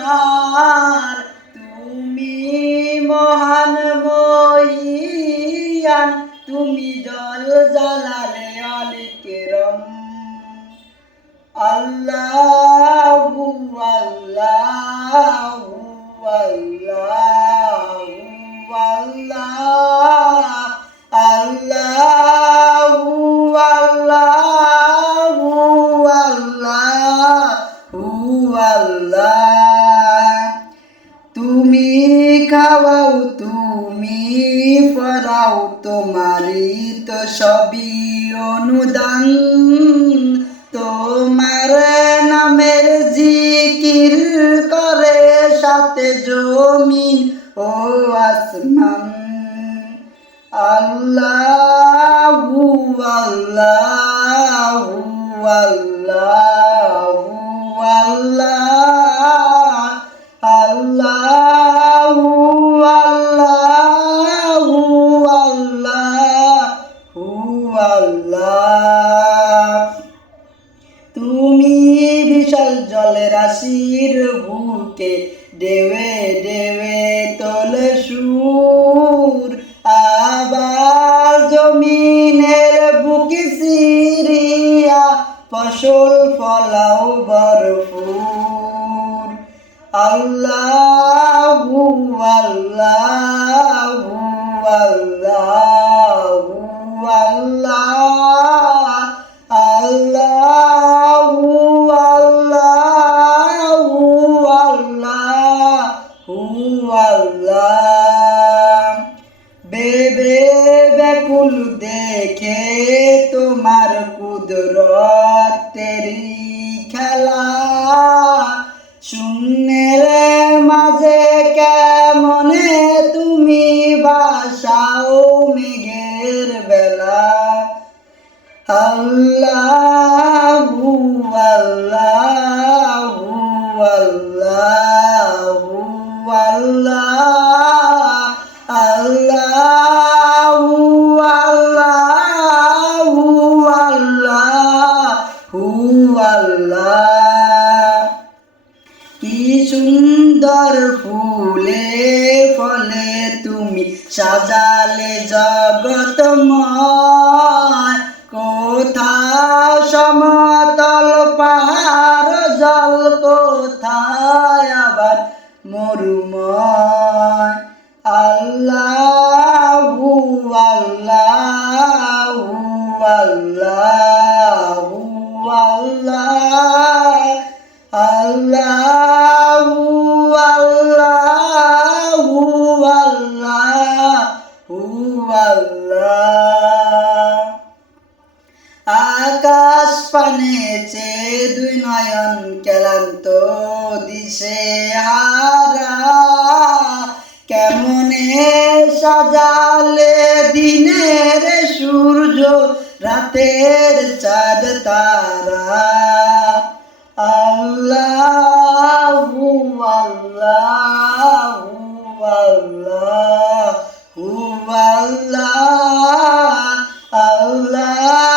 তোমার, তুমি মহান মহিয়ান, তুমি জল জালালে অলিকেরম। আল্লাহু আল্লাহু আল্লাহু আল্লাহ, আল্লাহু আল্লাহু আল্লাহু আল্লাহ। তুমি খাওয়াও, তুমি পরাও, তোমারই তো সবই অনুদান। তোমার নামের জিকির করে সাথে জমিন ও আসমান। আল্লাহু আল্লাহু আল্লাহু আল্লাহ, আল্লাহু আল্লাহু আল্লাহু আল্লাহ। তুমি বিশাল জলরাশির বুকে ঢেউয়ে ঢেউয়ে তোলে সুর, আবার জমিনের বুকে সিরিয়া ফসল ফলাও ভরপুর। আল্লাহু আল্লাহু আল্লাহু আল্লাহ, আল্লাহু আল্লাহু আল্লাহু আল্লাহ। বেবে ব্যাকুল দেখে তোমার কুদরতেরি খেলা, শূন্যের মাঝে কেমনে তুমি বাসাও মেঘের বেলা। আল্লাহু আল্লাহু আল্লাহু আল্লাহ, আল্লাহু আল্লাহু আল্লাহু আল্লাহ। কি সুন্দর ফুলে ফলে তুমি সাজালে জগতময়, কোথাও সমতল পাহাড় জল, কোথায় আবার মরুময়। আল্লাহু আল্লাহু আল্লাহু আল্লাহ, আল্লাহু আল্লাহু আল্লাহু আল্লাহ। আকাশ পানে চেয়ে দুই নয়ন ক্লান্ত দিশে হারা, কেমনে সাজালে দিনের সূর্য রাতের চাঁদ তারা। আল্লাহু আল্লাহু আল্লাহু আল্লাহ, আল্লাহ